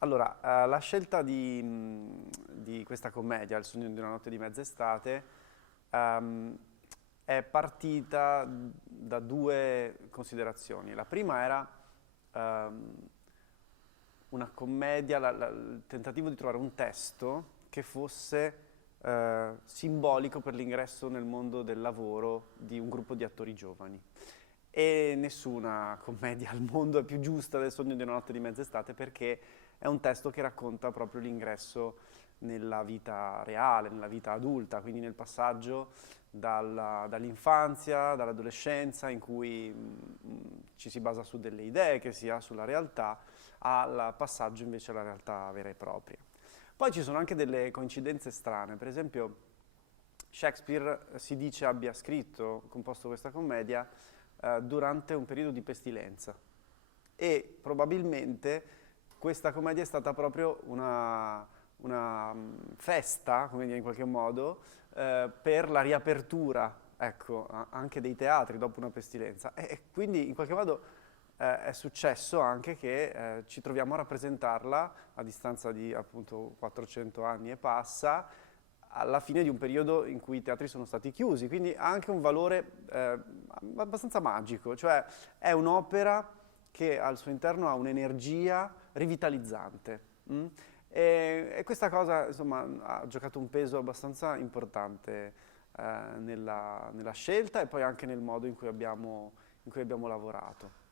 Allora, la scelta di questa commedia, Il sogno di una notte di mezz'estate, ehm, è partita da due considerazioni. La prima era ehm, una commedia, il tentativo di trovare un testo che fosse simbolico per l'ingresso nel mondo del lavoro di un gruppo di attori giovani. E nessuna commedia al mondo è più giusta del sogno di una notte di mezz'estate perché è un testo che racconta proprio l'ingresso nella vita reale, nella vita adulta, quindi nel passaggio dall'infanzia, dall'adolescenza, in cui ci si basa su delle idee, che si ha sulla realtà, al passaggio invece alla realtà vera e propria. Poi ci sono anche delle coincidenze strane, per esempio Shakespeare si dice abbia scritto, composto questa commedia durante un periodo di pestilenza e probabilmente questa commedia è stata proprio una festa, come dire in qualche modo, per la riapertura, ecco, anche dei teatri dopo una pestilenza. E quindi in qualche modo è successo anche che ci troviamo a rappresentarla a distanza di appunto 400 anni e passa, alla fine di un periodo in cui i teatri sono stati chiusi, quindi ha anche un valore abbastanza magico, cioè è un'opera che al suo interno ha un'energia rivitalizzante. E questa cosa, insomma, ha giocato un peso abbastanza importante nella scelta e poi anche nel modo in cui abbiamo lavorato.